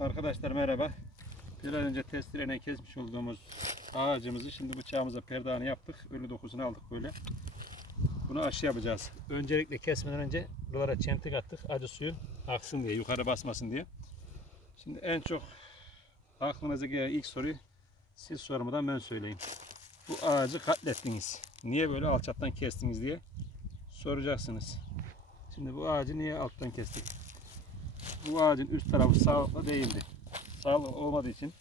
Arkadaşlar merhaba. Bir an önce testireyle kesmiş olduğumuz ağacımızı şimdi bıçağımıza perdanı yaptık. Ölü dokusunu aldık böyle. Bunu aşı yapacağız. Öncelikle kesmeden önce buralara çentik attık. Acı suyu aksın diye, yukarı basmasın diye. Şimdi en çok aklınıza gelen ilk soruyu siz sormadan ben söyleyeyim. Bu ağacı katlettiniz. Niye böyle alçaktan kestiniz diye soracaksınız. Şimdi bu ağacı niye alttan kestik? Bu ağacın üst tarafı sağlıklı değildi. Sağlıklı olmadığı için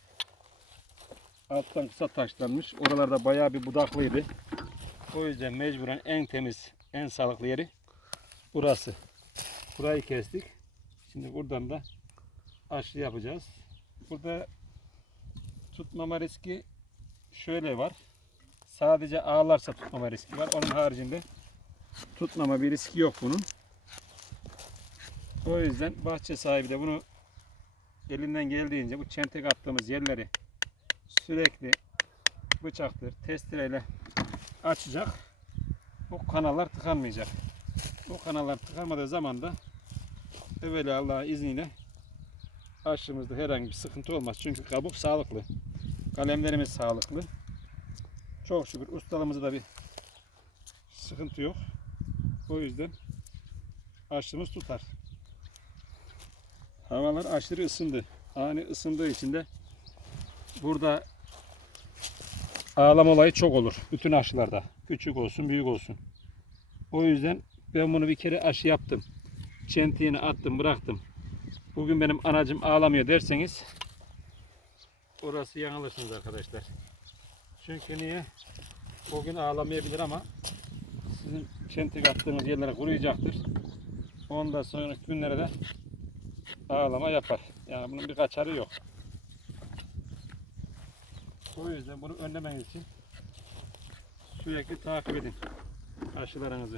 alttan kısa taşlanmış. Oralarda bayağı bir budaklıydı. O yüzden mecburen en temiz, en sağlıklı yeri burası. Burayı kestik. Şimdi buradan da aşı yapacağız. Burada tutmama riski şöyle var. Sadece ağlarsa tutmama riski var. Onun haricinde tutmama bir riski yok bunun. O yüzden bahçe sahibi de bunu elinden geldiğince bu çentek attığımız yerleri sürekli bıçaktır, testereyle açacak. O kanallar tıkanmayacak. O kanallar tıkanmadığı zaman da evvela Allah'ın izniyle aşımızda herhangi bir sıkıntı olmaz. Çünkü kabuk sağlıklı. Kalemlerimiz sağlıklı. Çok şükür ustalığımızda da bir sıkıntı yok. O yüzden aşımız tutar. Havalar aşırı ısındı. Ani ısındığı için de burada ağlama olayı çok olur. Bütün aşılarda. Küçük olsun, büyük olsun. O yüzden ben bunu bir kere aşı yaptım. Çentiğini attım, bıraktım. Bugün benim anacım ağlamıyor derseniz orası yanılırsınız arkadaşlar. Çünkü niye? O gün ağlamayabilir ama sizin çentik attığınız yerlere kuruyacaktır. Ondan sonraki günlere de ağlama yapar. Yani bunun bir kaçarı yok. O yüzden bunu önlemeniz için sürekli takip edin aşılarınızı.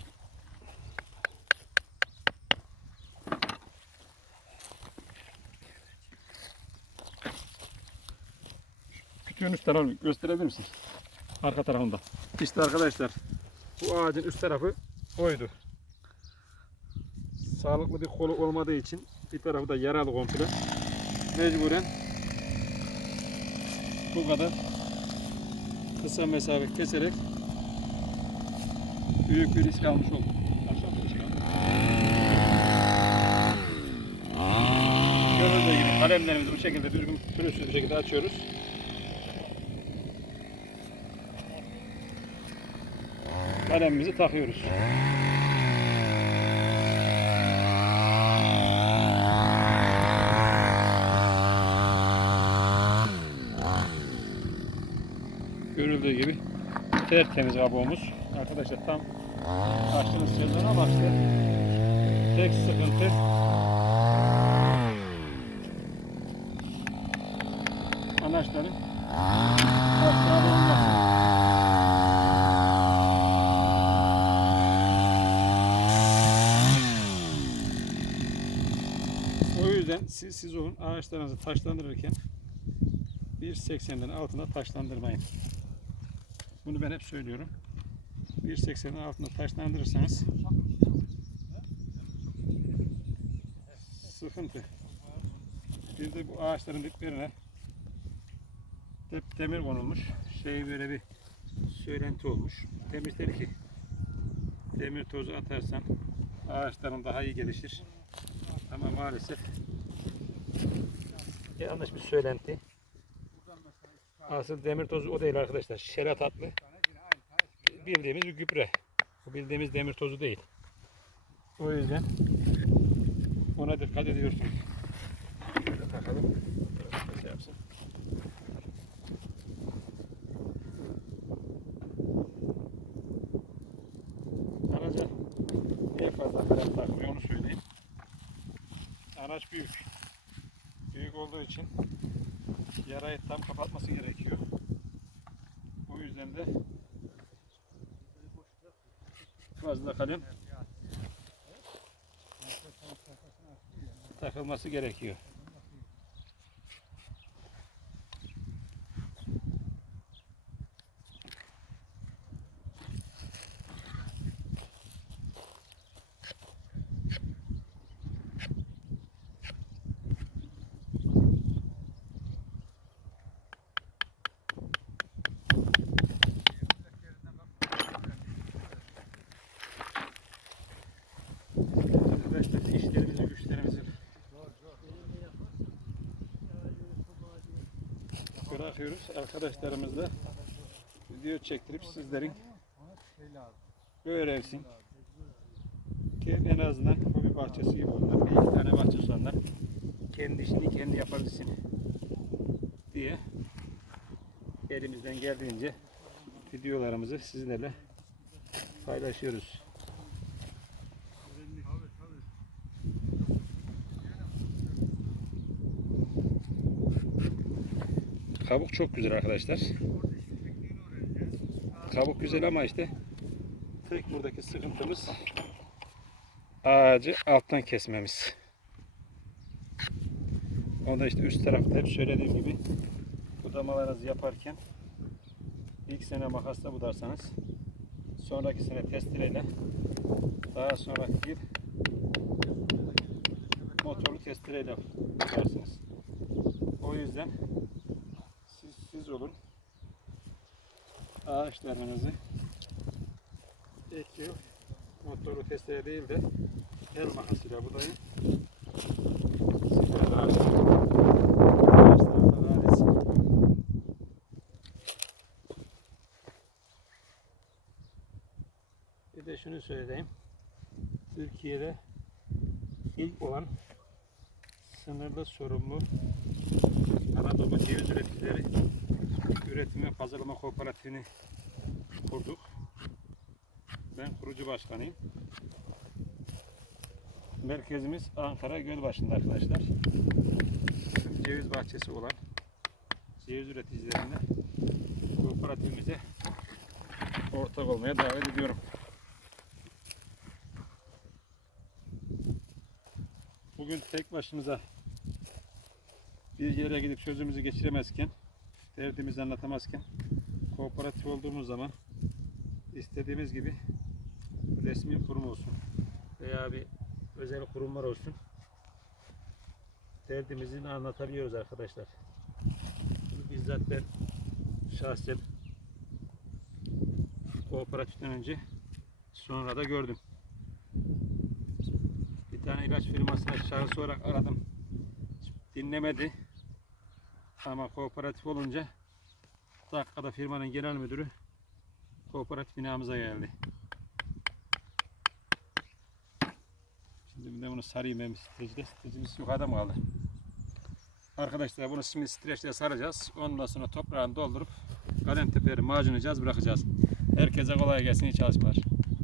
Kütüğün üst tarafını gösterebilir misin? Arka tarafında. İşte arkadaşlar bu ağacın üst tarafı oydu. Sağlıklı bir kolu olmadığı için bir tarafı da yaralı komple. Mecburen bu kadar kısa mesafe keserek büyük bir risk almış olduk. Gördüğünüz kalemlerimizi bu şekilde düzgün pürüzsüz bir şekilde açıyoruz. Kalemimizi takıyoruz. Görüldüğü gibi tertemiz kabuğumuz. Arkadaşlar tam açtığımız sezona başladı. Tek sıkıntı anaçların. O yüzden siz, siz olun ağaçlarınızı taşlandırırken 1.80'den altına taşlandırmayın. Bunu ben hep söylüyorum. 1.80'den altına taşlandırırsanız sıkıntı. Bir de bu ağaçların diplerine hep demir konulmuş. Şey böyle bir söylenti olmuş. Demişler ki demir tozu atarsan ağaçların daha iyi gelişir. Ama maalesef yanlış bir söylenti. Asıl demir tozu o değil arkadaşlar. Şerat atlı. Bildiğimiz bir gübre. Bu bildiğimiz demir tozu değil. O yüzden ona dikkat ediyorsunuz. Şöyle takalım. Şey fazla kalem takmıyor söyleyeyim. Araç büyük. Büyük olduğu için yarayı tam kapatması gerekiyor. O yüzden de fazla kalem takılması gerekiyor. Yapıyoruz. Arkadaşlarımızla video çektirip sizlerin öğrensin. Ki en azından hobi bahçesi gibi onlar. Bir iki tane bahçe sonra kendi işini kendi yapabilsin diye elimizden geldiğince videolarımızı sizlerle paylaşıyoruz. Kabuk çok güzel arkadaşlar. Kabuk güzel ama işte tek buradaki sıkıntımız ağacı alttan kesmemiz. O da işte üst tarafta hep söylediğim gibi budamalarınızı yaparken ilk sene makasla budarsanız sonraki sene testereyle daha sonraki yıl motorlu testereyle budarsınız. O yüzden siz olun. Ağaçlarınızı ilk yıl motorlu testere değil de el makasıyla budayın. Desin. Bir de şunu söyleyeyim. Türkiye'de ilk olan sınırlı sorumlu Anadolu ceviz üreticileri üretim ve pazarlama kooperatifini kurduk. Ben kurucu başkanıyım. Merkezimiz Ankara Gölbaşı'nda arkadaşlar. Ceviz bahçesi olan ceviz üreticilerine kooperatifimize ortak olmaya davet ediyorum. Bugün tek başımıza bir yere gidip sözümüzü geçiremezken, derdimizi anlatamazken kooperatif olduğumuz zaman istediğimiz gibi resmi kurum olsun veya bir özel kurumlar olsun derdimizi anlatabiliyoruz arkadaşlar. Bunu bizzat ben şahsen kooperatiften önce sonra da gördüm. Bir tane ilaç firmasına şahıs olarak aradım. Dinlemedi. Ama kooperatif olunca dakikada firmanın genel müdürü kooperatif binamıza geldi. Şimdi bir bunu sarayım hem streçle. Streçimiz yukarıda mı kaldı? Arkadaşlar bunu şimdi streçle saracağız. Ondan sonra toprağını doldurup kalem tepeleri macunlayacağız, bırakacağız. Herkese kolay gelsin, iyi çalışmalar.